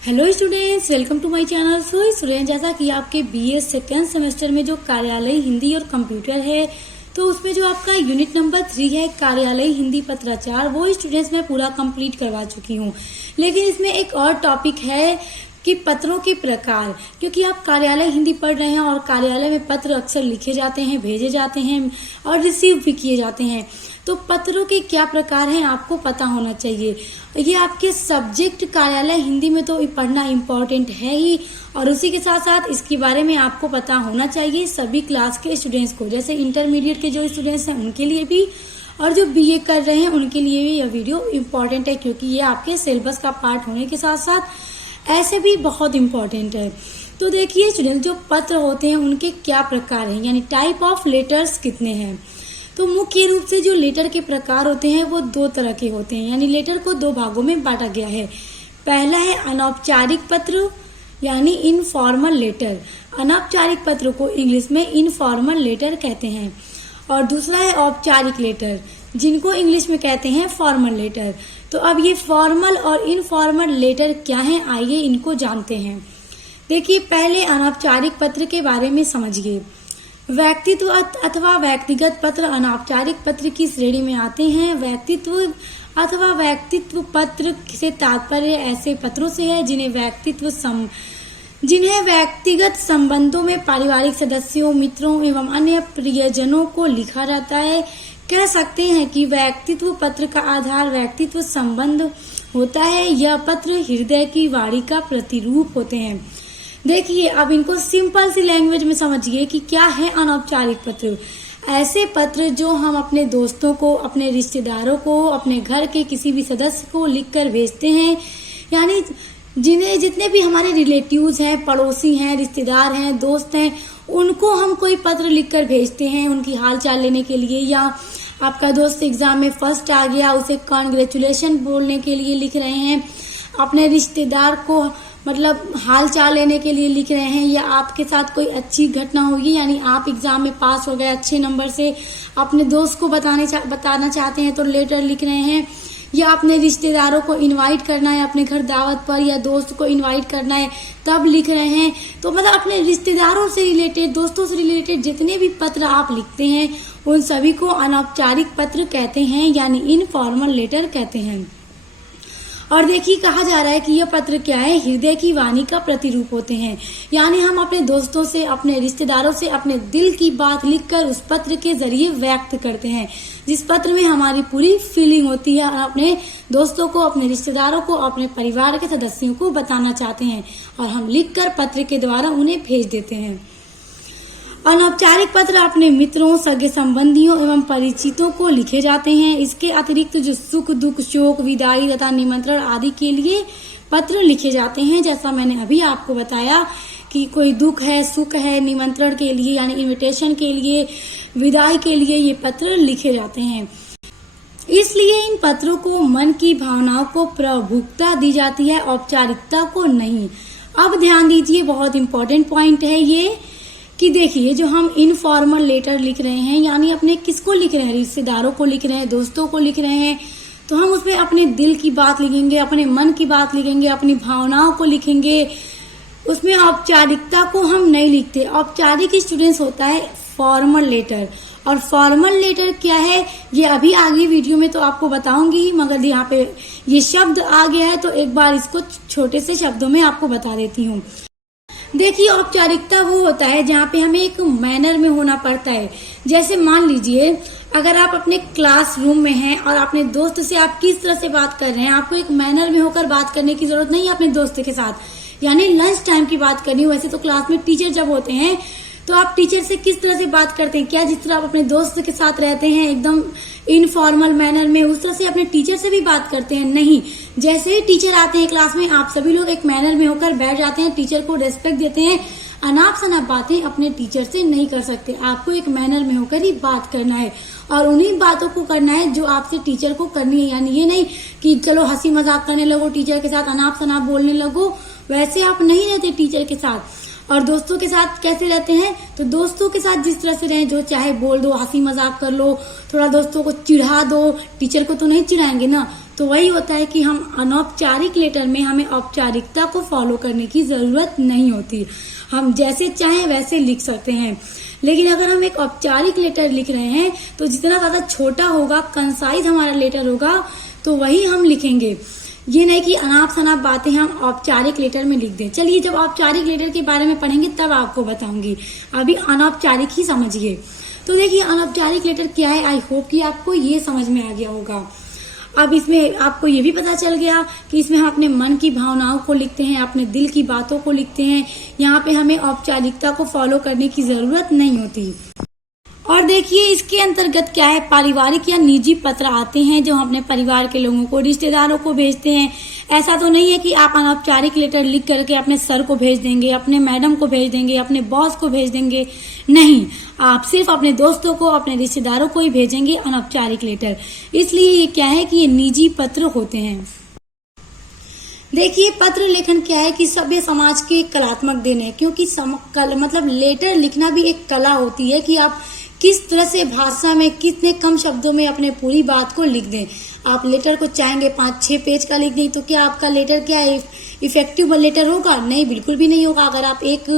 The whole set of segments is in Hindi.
Hello students, welcome to my channel. So student, जैसा कि आपके बीए सेकेंड सेमेस्टर में जो कार्यालय हिंदी और कंप्यूटर है, तो उसमें जो आपका यूनिट नंबर 3 है कार्यालय हिंदी पत्राचार, वो स्टूडेंट्स मैं पूरा कंप्लीट करवा चुकी हूँ। लेकिन इसमें एक और टॉपिक है कि पत्रों के प्रकार, क्योंकि आप कार्यालय हिंदी पढ़ रहे हैं और कार्यालय में पत्र अक्सर लिखे जाते हैं, भेजे जाते हैं और रिसीव भी किए जाते हैं। तो पत्रों के क्या प्रकार हैं आपको पता होना चाहिए। ये आपके सब्जेक्ट कार्यालय हिंदी में तो पढ़ना इम्पोर्टेंट है ही, और उसी के साथ साथ इसके बारे में आपको पता होना चाहिए सभी क्लास के स्टूडेंट्स को। जैसे इंटरमीडिएट के जो स्टूडेंट्स हैं उनके लिए भी, और जो बीए कर रहे हैं उनके लिए भी यह वीडियो इम्पोर्टेंट है, क्योंकि ये आपके सिलेबस का पार्ट होने के साथ साथ ऐसे भी बहुत इम्पोर्टेंट है। तो देखिए स्टूडेंट, जो पत्र होते हैं उनके क्या प्रकार हैं, यानी टाइप ऑफ लेटर्स कितने हैं। तो मुख्य रूप से जो लेटर के प्रकार होते हैं वो दो तरह के होते हैं, यानी लेटर को दो भागों में बांटा गया है। पहला है अनौपचारिक पत्र, यानी इनफॉर्मल लेटर। अनौपचारिक पत्र को इंग्लिश में इनफॉर्मल लेटर कहते हैं। और दूसरा है औपचारिक लेटर, जिनको इंग्लिश में कहते हैं फॉर्मल लेटर। तो अब ये फॉर्मल और इनफॉर्मल लेटर क्या हैं, आइए इनको जानते हैं। देखिए, पहले अनौपचारिक पत्र के बारे में समझिए। व्यक्तित्व अथवा व्यक्तिगत पत्र अनौपचारिक पत्र की श्रेणी में आते हैं। व्यक्तित्व अथवा व्यक्तित्व पत्र से तात्पर्य ऐसे पत्रों से है जिन्हें व्यक्तिगत संबंधों में पारिवारिक सदस्यों, मित्रों एवं अन्य प्रियजनों को लिखा जाता है। कह सकते हैं कि व्यक्तित्व पत्र का आधार व्यक्तित्व संबंध होता है। यह पत्र हृदय की वाणी का प्रतिरूप होते हैं। देखिए, अब इनको सिंपल सी लैंग्वेज में समझिए कि क्या है अनौपचारिक पत्र। ऐसे पत्र जो हम अपने दोस्तों को, अपने रिश्तेदारों को, अपने घर के किसी भी सदस्य को लिखकर भेजते हैं, यानी जितने भी हमारे रिलेटिव्स हैं, पड़ोसी हैं, रिश्तेदार हैं, दोस्त हैं, उनको हम कोई पत्र लिखकर भेजते हैं उनकी हालचाल लेने के लिए। या आपका दोस्त एग्जाम में फर्स्ट आ गया, उसे कॉन्ग्रेचुलेशन बोलने के लिए लिख रहे हैं। अपने रिश्तेदार को मतलब हाल चाल लेने के लिए लिख रहे हैं। या आपके साथ कोई अच्छी घटना होगी, यानी आप एग्जाम में पास हो गए अच्छे नंबर से, अपने दोस्त को बताना चाहते हैं तो लेटर लिख रहे हैं। या अपने रिश्तेदारों को इनवाइट करना है अपने घर दावत पर, या दोस्त को इनवाइट करना है तब लिख रहे हैं। तो मतलब अपने रिश्तेदारों से रिलेटेड, दोस्तों से रिलेटेड जितने भी पत्र आप लिखते हैं उन सभी को अनौपचारिक पत्र कहते हैं, यानी इनफॉर्मल लेटर कहते हैं। और देखिए, कहा जा रहा है कि यह पत्र क्या है, हृदय की वाणी का प्रतिरूप होते हैं। यानी हम अपने दोस्तों से, अपने रिश्तेदारों से अपने दिल की बात लिखकर उस पत्र के जरिए व्यक्त करते हैं, जिस पत्र में हमारी पूरी फीलिंग होती है और अपने दोस्तों को, अपने रिश्तेदारों को, अपने परिवार के सदस्यों को बताना चाहते हैं, और हम लिखकर पत्र के द्वारा उन्हें भेज देते हैं। अनौपचारिक पत्र अपने मित्रों, सगे संबंधियों एवं परिचितों को लिखे जाते हैं। इसके अतिरिक्त जो सुख, दुख, शोक, विदाई तथा निमंत्रण आदि के लिए पत्र लिखे जाते हैं। जैसा मैंने अभी आपको बताया कि कोई दुख है, सुख है, निमंत्रण के लिए यानी इनविटेशन के लिए, विदाई के लिए ये पत्र लिखे जाते हैं। इसलिए इन पत्रों को मन की भावनाओं को प्रमुखता दी जाती है, औपचारिकता को नहीं। अब ध्यान दीजिए, बहुत इंपॉर्टेंट पॉइंट है ये कि देखिए, जो हम इनफॉर्मल लेटर लिख रहे हैं, यानी अपने किसको लिख रहे हैं, रिश्तेदारों को लिख रहे हैं, दोस्तों को लिख रहे हैं, तो हम उसमें अपने दिल की बात लिखेंगे, अपने मन की बात लिखेंगे, अपनी भावनाओं को लिखेंगे। उसमें औपचारिकता को हम नहीं लिखते। औपचारिक स्टूडेंट्स होता है फॉर्मल लेटर। और फॉर्मल लेटर क्या है ये अभी आगे वीडियो में तो आपको बताऊंगी, मगर यहाँ पे ये शब्द आ गया है तो एक बार इसको छोटे से शब्दों में आपको बता देती हूँ। देखिए, औपचारिकता वो होता है जहाँ पे हमें एक मैनर में होना पड़ता है। जैसे मान लीजिए, अगर आप अपने क्लासरूम में हैं और अपने दोस्त से आप किस तरह से बात कर रहे हैं, आपको एक मैनर में होकर बात करने की जरूरत नहीं है अपने दोस्त के साथ, यानी लंच टाइम की बात करनी हो। वैसे तो क्लास में टीचर जब होते हैं तो आप टीचर से किस तरह से बात करते हैं, क्या जिस तरह आप अपने दोस्त के साथ रहते हैं एकदम इनफॉर्मल मैनर में, उस तरह से अपने टीचर से भी बात करते हैं? नहीं। जैसे ही टीचर आते हैं क्लास में, आप सभी लोग एक मैनर में होकर बैठ जाते हैं, टीचर को रेस्पेक्ट देते हैं। अनाप शनाप बातें अपने टीचर से नहीं कर सकते, आपको एक मैनर में होकर ही बात करना है, और उन्हीं बातों को करना है जो आपसे टीचर को करनी है। यानी ये नहीं कि चलो हंसी मजाक करने लगो टीचर के साथ, अनाप शनाप बोलने लगो, वैसे आप नहीं रहते टीचर के साथ। और दोस्तों के साथ कैसे रहते हैं, तो दोस्तों के साथ जिस तरह से रहें, जो चाहे बोल दो, हंसी मजाक कर लो, थोड़ा दोस्तों को चिढ़ा दो, टीचर को तो नहीं चिढ़ाएंगे ना। तो वही होता है कि हम अनौपचारिक लेटर में हमें औपचारिकता को फॉलो करने की जरूरत नहीं होती, हम जैसे चाहें वैसे लिख सकते हैं। लेकिन अगर हम एक औपचारिक लेटर लिख रहे हैं तो जितना ज्यादा छोटा होगा, कंसाइज हमारा लेटर होगा, तो वही हम लिखेंगे। ये नहीं कि अनाप शनाप बातें हम औपचारिक लेटर में लिख दें। चलिए जब औपचारिक लेटर के बारे में पढ़ेंगे तब आपको बताऊंगी, अभी अनौपचारिक ही समझिए। तो देखिए अनौपचारिक लेटर क्या है, आई होप कि आपको ये समझ में आ गया होगा। अब इसमें आपको ये भी पता चल गया कि इसमें हम अपने मन की भावनाओं को लिखते हैं, अपने दिल की बातों को लिखते हैं। यहाँ पे हमें औपचारिकता को फॉलो करने की जरूरत नहीं होती। और देखिए इसके अंतर्गत क्या है, पारिवारिक या निजी पत्र आते हैं जो हम अपने परिवार के लोगों को, रिश्तेदारों को भेजते हैं। ऐसा तो नहीं है कि आप अनौपचारिक लेटर लिख करके अपने सर को भेज देंगे, अपने मैडम को भेज देंगे, अपने बॉस को भेज देंगे, नहीं, आप सिर्फ अपने दोस्तों को, अपने रिश्तेदारों को ही भेजेंगे अनौपचारिक लेटर। इसलिए ये क्या है कि ये निजी पत्र होते हैं। देखिए पत्र लेखन क्या है कि सभ्य समाज की एक कलात्मक देन है, क्योंकि मतलब लेटर लिखना भी एक कला होती है कि आप किस तरह से भाषा में कितने कम शब्दों में अपने पूरी बात को लिख दें। आप लेटर को चाहेंगे 5-6 पेज का लिख दें, तो क्या आपका लेटर क्या है, इफेक्टिव लेटर होगा? नहीं, बिल्कुल भी नहीं होगा। अगर आप एक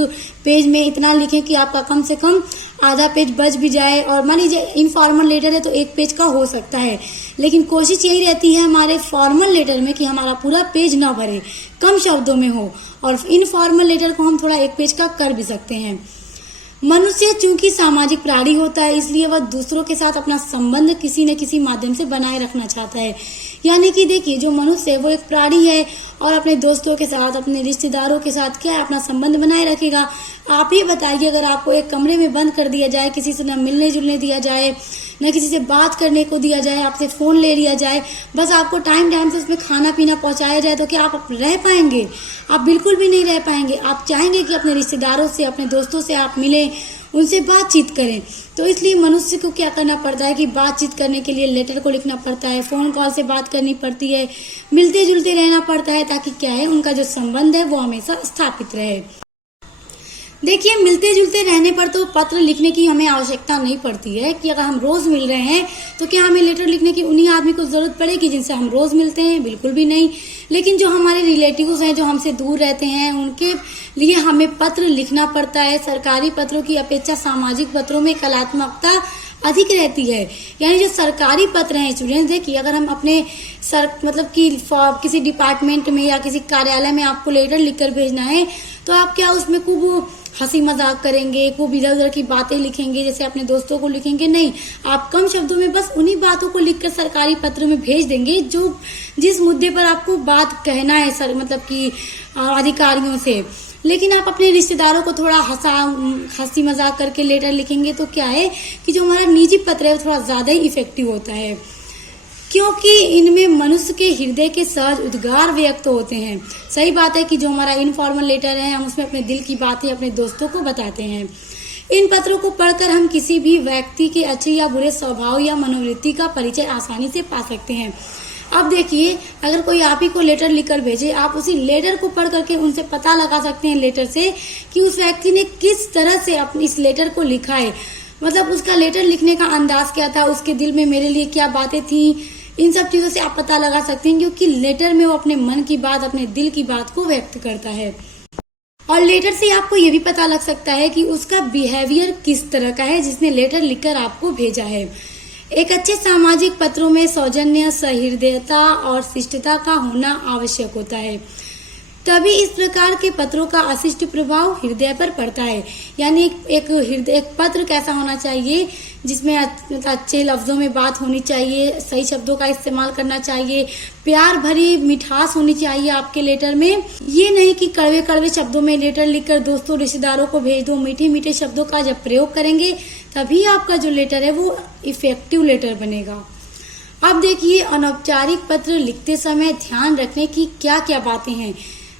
पेज में इतना लिखें कि आपका कम से कम आधा पेज बच भी जाए, और मान लीजिए इनफॉर्मल लेटर है तो 1 पेज का हो सकता है, लेकिन कोशिश यही रहती है हमारे फॉर्मल लेटर में कि हमारा पूरा पेज ना भरे, कम शब्दों में हो। और इनफॉर्मल लेटर को हम थोड़ा 1 पेज का कर भी सकते हैं। मनुष्य चूंकि सामाजिक प्राणी होता है, इसलिए वह दूसरों के साथ अपना संबंध किसी न किसी माध्यम से बनाए रखना चाहता है। यानी कि देखिए जो मनुष्य है वो एक प्राणी है और अपने दोस्तों के साथ, अपने रिश्तेदारों के साथ क्या है, अपना संबंध बनाए रखेगा। आप ही बताइए, अगर आपको एक कमरे में बंद कर दिया जाए, किसी से न मिलने जुलने दिया जाए, न किसी से बात करने को दिया जाए, आपसे फोन ले लिया जाए, बस आपको टाइम टाइम से उसमें खाना पीना पहुंचाया जाए, तो क्या आप रह पाएंगे? आप बिल्कुल भी नहीं रह पाएंगे। आप चाहेंगे कि अपने रिश्तेदारों से, अपने दोस्तों से आप मिलें, उनसे बातचीत करें। तो इसलिए मनुष्य को क्या करना पड़ता है कि बातचीत करने के लिए लेटर को लिखना पड़ता है, फोन कॉल से बात करनी पड़ती है, मिलते जुलते रहना पड़ता है, ताकि क्या है उनका जो संबंध है वो हमेशा स्थापित रहे। देखिए मिलते जुलते रहने पर तो पत्र लिखने की हमें आवश्यकता नहीं पड़ती है कि अगर हम रोज मिल रहे हैं तो क्या हमें लेटर लिखने की उन्हीं आदमी को जरूरत पड़ेगी जिनसे हम रोज मिलते हैं? बिल्कुल भी नहीं। लेकिन जो हमारे रिलेटिव्स हैं, जो हमसे दूर रहते हैं, उनके लिए हमें पत्र लिखना पड़ता है। सरकारी पत्रों की अपेक्षा सामाजिक पत्रों में कलात्मकता अधिक रहती है। यानी जो सरकारी पत्र हैं स्टूडेंट्स, देखिए अगर हम अपने मतलब कि किसी डिपार्टमेंट में या किसी कार्यालय में आपको लेटर लिखकर भेजना है, तो आप क्या उसमें खूब हंसी मजाक करेंगे, खूब इधर उधर की बातें लिखेंगे जैसे अपने दोस्तों को लिखेंगे? नहीं, आप कम शब्दों में बस उन्हीं बातों को लिखकर सरकारी पत्र में भेज देंगे जो जिस मुद्दे पर आपको बात कहना है सर मतलब कि अधिकारियों से। लेकिन आप अपने रिश्तेदारों को थोड़ा हंसी मजाक करके लेटर लिखेंगे तो क्या है कि जो हमारा निजी पत्र है वो थोड़ा ज्यादा ही इफेक्टिव होता है, क्योंकि इनमें मनुष्य के हृदय के सहज उद्गार व्यक्त होते हैं। सही बात है कि जो हमारा इनफॉर्मल लेटर है हम उसमें अपने दिल की बातें अपने दोस्तों को बताते हैं। इन पत्रों को पढ़कर हम किसी भी व्यक्ति के अच्छे या बुरे स्वभाव या मनोवृत्ति का परिचय आसानी से पा सकते हैं। अब देखिए अगर कोई आप ही को लेटर लिखकर भेजे, आप उसी लेटर को पढ़ करके उनसे पता लगा सकते हैं लेटर से कि उस व्यक्ति ने किस तरह से अपने इस लेटर को लिखा है, मतलब उसका लेटर लिखने का अंदाज क्या था, उसके दिल में मेरे लिए क्या बातें थी। इन सब चीजों से आप पता लगा सकते हैं क्योंकि लेटर में वो अपने मन की बात, अपने दिल की बात को व्यक्त करता है। और लेटर से आपको ये भी पता लग सकता है कि उसका बिहेवियर किस तरह का है जिसने लेटर लिखकर आपको भेजा है। एक अच्छे सामाजिक पत्रों में सौजन्य, सहृदयता और शिष्टता का होना आवश्यक होता है, तभी इस प्रकार के पत्रों का अशिष्ट प्रभाव हृदय पर पड़ता है। यानी एक पत्र कैसा होना चाहिए जिसमें अच्छे लफ्जों में बात होनी चाहिए, सही शब्दों का इस्तेमाल करना चाहिए, प्यार भरी मिठास होनी चाहिए आपके लेटर में। ये नहीं कि कड़वे कड़वे शब्दों में लेटर लिखकर दोस्तों रिश्तेदारों को भेज दो। मीठे मीठे शब्दों का जब प्रयोग करेंगे तभी आपका जो लेटर है वो इफेक्टिव लेटर बनेगा। अब देखिए अनौपचारिक पत्र लिखते समय ध्यान रखने की क्या क्या बातें हैं।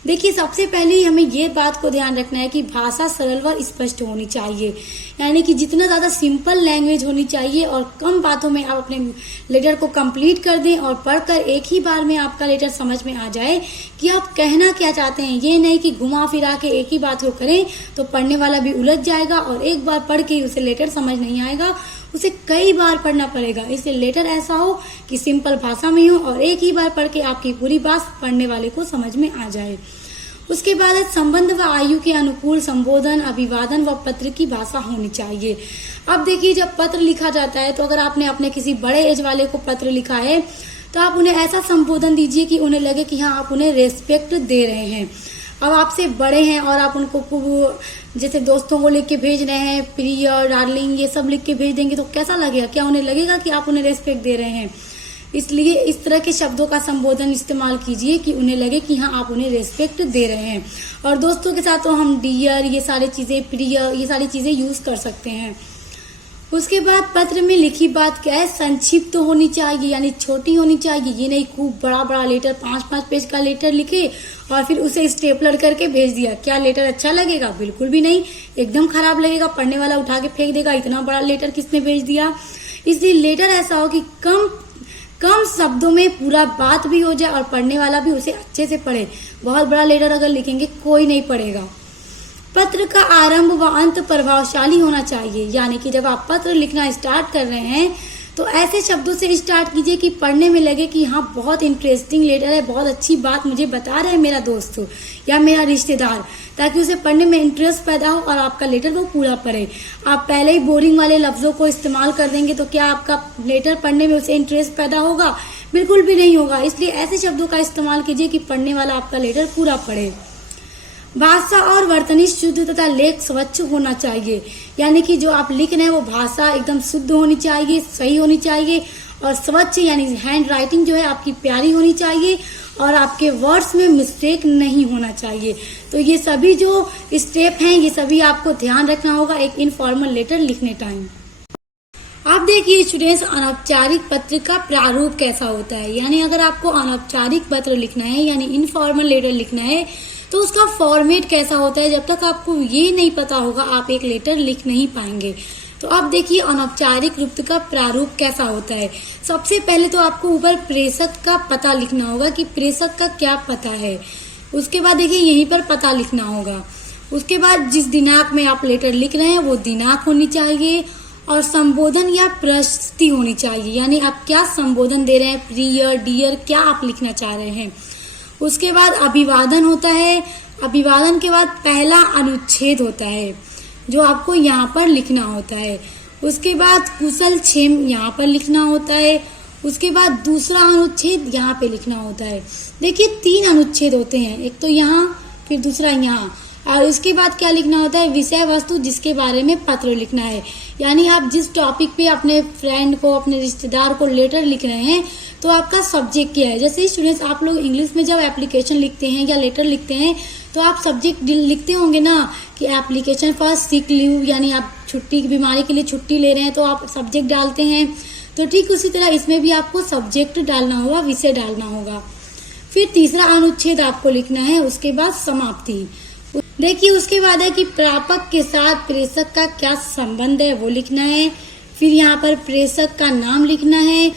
देखिए, सबसे पहले हमें ये बात को ध्यान रखना है कि भाषा सरल व स्पष्ट होनी चाहिए, यानी कि जितना ज़्यादा सिंपल लैंग्वेज होनी चाहिए और कम बातों में आप अपने लेटर को कंप्लीट कर दें और पढ़कर एक ही बार में आपका लेटर समझ में आ जाए कि आप कहना क्या चाहते हैं। ये नहीं कि घुमा फिरा के एक ही बात को करें तो पढ़ने वाला भी उलझ जाएगा और एक बार पढ़ के उसे लेटर समझ नहीं आएगा, उसे कई बार पढ़ना पड़ेगा। इसलिए लेटर ऐसा हो कि सिंपल भाषा में हो और एक ही बार पढ़ के आपकी पूरी बात पढ़ने वाले को समझ में आ जाए। उसके बाद संबंध व आयु के अनुकूल संबोधन, अभिवादन व पत्र की भाषा होनी चाहिए। अब देखिए, जब पत्र लिखा जाता है तो अगर आपने अपने किसी बड़े एज वाले को पत्र लिखा है तो आप उन्हें ऐसा संबोधन दीजिए कि उन्हें लगे कि हाँ, आप उन्हें रेस्पेक्ट दे रहे हैं। अब आपसे बड़े हैं और आप उनको जैसे दोस्तों को लिख के भेज रहे हैं, प्रिय, डार्लिंग, ये सब लिख के भेज देंगे तो कैसा लगेगा? क्या उन्हें लगेगा कि आप उन्हें रेस्पेक्ट दे रहे हैं? इसलिए इस तरह के शब्दों का संबोधन इस्तेमाल कीजिए कि उन्हें लगे कि हाँ, आप उन्हें रेस्पेक्ट दे रहे हैं। और दोस्तों के साथ तो हम डियर, ये सारी चीजें, प्रिय, ये सारी चीजें यूज कर सकते हैं। उसके बाद पत्र में लिखी बात क्या है, संक्षिप्त तो होनी चाहिए, यानी छोटी होनी चाहिए। ये नहीं खूब बड़ा बड़ा लेटर, 5-5 पेज का लेटर लिखे और फिर उसे स्टेपलर करके भेज दिया। क्या लेटर अच्छा लगेगा? बिल्कुल भी नहीं, एकदम खराब लगेगा। पढ़ने वाला उठा के फेंक देगा, इतना बड़ा लेटर किसने भेज दिया। इसलिए लेटर ऐसा हो कि कम शब्दों में पूरा बात भी हो जाए और पढ़ने वाला भी उसे अच्छे से पढ़े। बहुत बड़ा लेटर अगर लिखेंगे कोई नहीं पढ़ेगा। पत्र का आरंभ व अंत प्रभावशाली होना चाहिए, यानी कि जब आप पत्र लिखना स्टार्ट कर रहे हैं तो ऐसे शब्दों से स्टार्ट कीजिए कि पढ़ने में लगे कि हाँ, बहुत इंटरेस्टिंग लेटर है, बहुत अच्छी बात मुझे बता रहा है मेरा दोस्त या मेरा रिश्तेदार, ताकि उसे पढ़ने में इंटरेस्ट पैदा हो और आपका लेटर वो पूरा पढ़े। आप पहले ही बोरिंग वाले लफ्जों को इस्तेमाल कर देंगे तो क्या आपका लेटर पढ़ने में उसे इंटरेस्ट पैदा होगा? बिल्कुल भी नहीं होगा। इसलिए ऐसे शब्दों का इस्तेमाल कीजिए कि पढ़ने वाला आपका लेटर पूरा पढ़े। भाषा और वर्तनी शुद्ध तथा लेख स्वच्छ होना चाहिए, यानी कि जो आप लिख रहे हैं वो भाषा एकदम शुद्ध होनी चाहिए, सही होनी चाहिए और स्वच्छ, यानी हैंड राइटिंग जो है आपकी प्यारी होनी चाहिए और आपके वर्ड्स में मिस्टेक नहीं होना चाहिए। तो ये सभी जो स्टेप हैं ये सभी आपको ध्यान रखना होगा एक इनफॉर्मल लेटर लिखने टाइम। अब देखिए स्टूडेंट्स, अनौपचारिक पत्र का प्रारूप कैसा होता है। यानी अगर आपको अनौपचारिक पत्र लिखना है यानी इनफॉर्मल लेटर लिखना है तो उसका फॉर्मेट कैसा होता है, जब तक आपको ये नहीं पता होगा आप एक लेटर लिख नहीं पाएंगे। तो अब देखिए अनौपचारिक रूप का प्रारूप कैसा होता है। सबसे पहले तो आपको ऊपर प्रेषक का पता लिखना होगा कि प्रेषक का क्या पता है। उसके बाद देखिए यहीं पर पता लिखना होगा। उसके बाद जिस दिनांक में आप लेटर लिख रहे हैं वो दिनांक होनी चाहिए और संबोधन या प्रस्तुति होनी चाहिए, यानी आप क्या संबोधन दे रहे हैं, प्रिय, डियर, क्या आप लिखना चाह रहे हैं। उसके बाद अभिवादन होता है। अभिवादन के बाद पहला अनुच्छेद होता है जो आपको यहाँ पर लिखना होता है। उसके बाद कुशल क्षेम यहाँ पर लिखना होता है। उसके बाद दूसरा अनुच्छेद यहाँ पे लिखना होता है। देखिए 3 अनुच्छेद होते हैं, एक तो यहाँ, फिर दूसरा यहाँ, और उसके बाद क्या लिखना होता है, विषय वस्तु जिसके बारे में पत्र लिखना है। यानी आप जिस टॉपिक पे अपने फ्रेंड को, अपने रिश्तेदार को लेटर लिख रहे हैं तो आपका सब्जेक्ट क्या है। जैसे स्टूडेंट्स आप लोग इंग्लिश में जब एप्लीकेशन लिखते हैं या लेटर लिखते हैं तो आप सब्जेक्ट लिखते होंगे ना कि एप्लीकेशन फॉर सिक लीव, यानी आप छुट्टी, बीमारी के लिए छुट्टी ले रहे हैं तो आप सब्जेक्ट डालते हैं। तो ठीक उसी तरह इसमें भी आपको सब्जेक्ट डालना होगा, विषय डालना होगा। फिर तीसरा अनुच्छेद आपको लिखना है। उसके बाद समाप्ति। देखिए उसके बाद है कि प्रापक के साथ प्रेषक का क्या संबंध है वो लिखना है। फिर यहाँ पर प्रेषक का नाम लिखना है।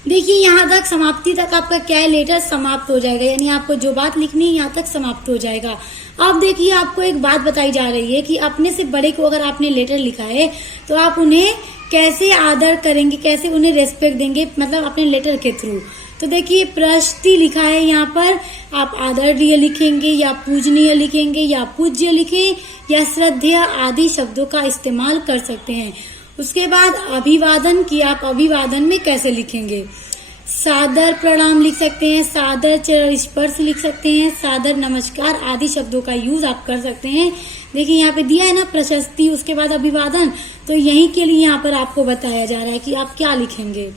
देखिए यहाँ तक समाप्ति तक आपका क्या है, लेटर समाप्त हो जाएगा, यानी आपको जो बात लिखनी है यहाँ तक समाप्त हो जाएगा। अब देखिए आपको एक बात बताई जा रही है कि अपने से बड़े को अगर आपने लेटर लिखा है तो आप उन्हें कैसे आदर करेंगे, कैसे उन्हें रेस्पेक्ट देंगे, मतलब अपने लेटर के थ्रू। तो देखिए प्रशस्ति लिखा है, यहाँ पर आप आदरणीय लिखेंगे या पूजनीय लिखेंगे या पूज्य लिखें या श्रद्धेय आदि शब्दों का इस्तेमाल कर सकते हैं। उसके बाद अभिवादन की आप अभिवादन में कैसे लिखेंगे, सादर प्रणाम लिख सकते हैं, सादर चरण स्पर्श लिख सकते हैं, सादर नमस्कार आदि शब्दों का यूज आप कर सकते हैं। देखिए यहाँ पे दिया है ना प्रशस्ति, उसके बाद अभिवादन, तो यही के लिए यहाँ पर आपको बताया जा रहा है कि आप क्या लिखेंगे।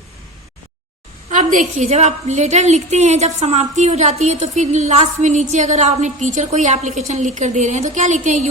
अब देखिए जब आप लेटर लिखते हैं, जब समाप्ति हो जाती है तो फिर लास्ट में नीचे अगर आप अपने टीचर को ही एप्लीकेशन लिख कर दे रहे हैं तो क्या लिखते हैं,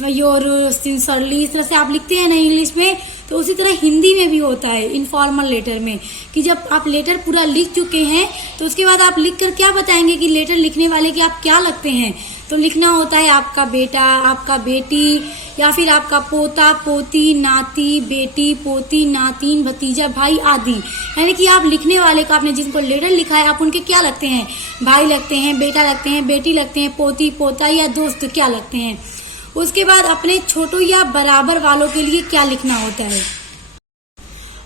योर सिंसरली, इस तरह से आप लिखते हैं ना इंग्लिश में। तो उसी तरह हिंदी में भी होता है इनफॉर्मल लेटर में, कि जब आप लेटर पूरा लिख चुके हैं तो उसके बाद आप लिख कर क्या बताएंगे कि लेटर लिखने वाले के आप क्या लगते हैं। तो लिखना होता है आपका बेटा, आपका बेटी, या फिर आपका पोता, पोती, नाती, बेटी, पोती, नातिन, भतीजा, भाई आदि। यानी कि आप लिखने वाले का, आपने जिनको लेटर लिखा है, आप उनके क्या लगते हैं, भाई लगते हैं, बेटा लगते हैं, बेटी लगते हैं, पोती, पोता या दोस्त क्या लगते हैं। उसके बाद अपने छोटों या बराबर वालों के लिए क्या लिखना होता है।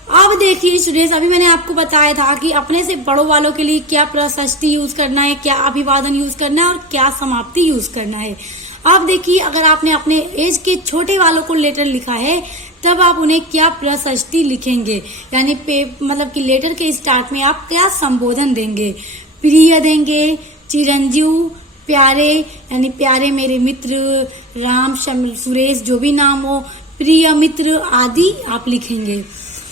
अब देखिए स्टूडेंट्स, अभी मैंने आपको बताया था कि अपने से बड़ों वालों के लिए क्या प्रशस्ति यूज करना है, क्या अभिवादन यूज करना है और क्या समाप्ति यूज करना है। अब देखिए, अगर आपने अपने एज के छोटे वालों को लेटर लिखा है तब आप उन्हें क्या प्रशस्ति लिखेंगे, यानी मतलब कि लेटर के स्टार्ट में आप क्या संबोधन देंगे। प्रिय देंगे, चिरंजीव, प्यारे यानी प्यारे मेरे मित्र, राम, सुरेश, जो भी नाम हो, प्रिय मित्र आदि आप लिखेंगे।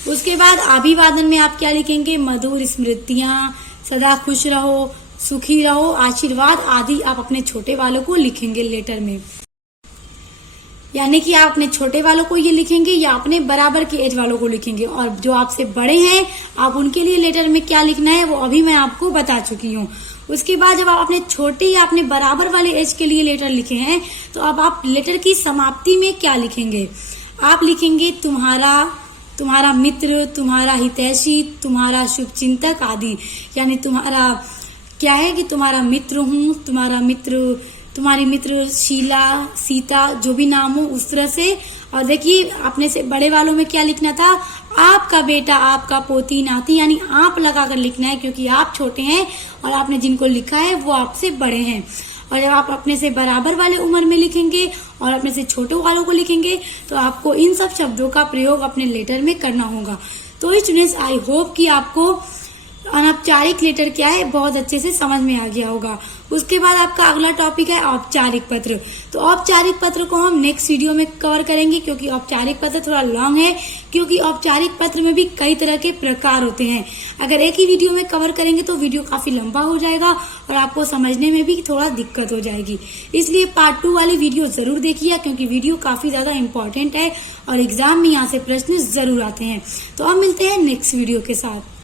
उसके बाद अभिवादन में आप क्या लिखेंगे, मधुर स्मृतियां, सदा खुश रहो, सुखी रहो, आशीर्वाद आदि आप अपने छोटे वालों को लिखेंगे लेटर में। यानी कि आप अपने छोटे वालों को ये लिखेंगे या अपने बराबर के एज वालों को लिखेंगे। और जो आपसे बड़े हैं आप उनके लिए लेटर में क्या लिखना है वो अभी मैं आपको बता चुकी हूँ। उसके बाद जब आप अपने छोटे या अपने बराबर वाले एज के लिए लेटर लिखे हैं तो अब आप लेटर की समाप्ति में क्या लिखेंगे। आप लिखेंगे तुम्हारा मित्र, तुम्हारा हितैषी, तुम्हारा शुभचिंतक आदि। यानी तुम्हारा क्या है कि तुम्हारा मित्र हूँ, तुम्हारी मित्र शीला, सीता, जो भी नाम हो उस तरह से। और देखिए अपने से बड़े वालों में क्या लिखना था, आपका बेटा, आपका पोती, नाती, यानी आप लगाकर लिखना है क्योंकि आप छोटे हैं और आपने जिनको लिखा है वो आपसे बड़े हैं। और जब आप अपने से बराबर वाले उम्र में लिखेंगे और अपने से छोटे वालों को लिखेंगे तो आपको इन सब शब्दों का प्रयोग अपने लेटर में करना होगा। तो स्टूडेंट्स, आई होप कि आपको अनौपचारिक लेटर क्या है बहुत अच्छे से समझ में आ गया होगा। उसके बाद आपका अगला टॉपिक है औपचारिक पत्र। तो औपचारिक पत्र को हम नेक्स्ट वीडियो में कवर करेंगे क्योंकि औपचारिक पत्र थोड़ा लॉन्ग है, क्योंकि औपचारिक पत्र में भी कई तरह के प्रकार होते हैं। अगर एक ही वीडियो में कवर करेंगे तो वीडियो काफी लंबा हो जाएगा और आपको समझने में भी थोड़ा दिक्कत हो जाएगी। इसलिए पार्ट 2 वाली वीडियो जरूर देखिए क्योंकि वीडियो काफी ज्यादा इंपॉर्टेंट है और एग्जाम में यहाँ से प्रश्न जरूर आते हैं। तो अब मिलते हैं नेक्स्ट वीडियो के साथ।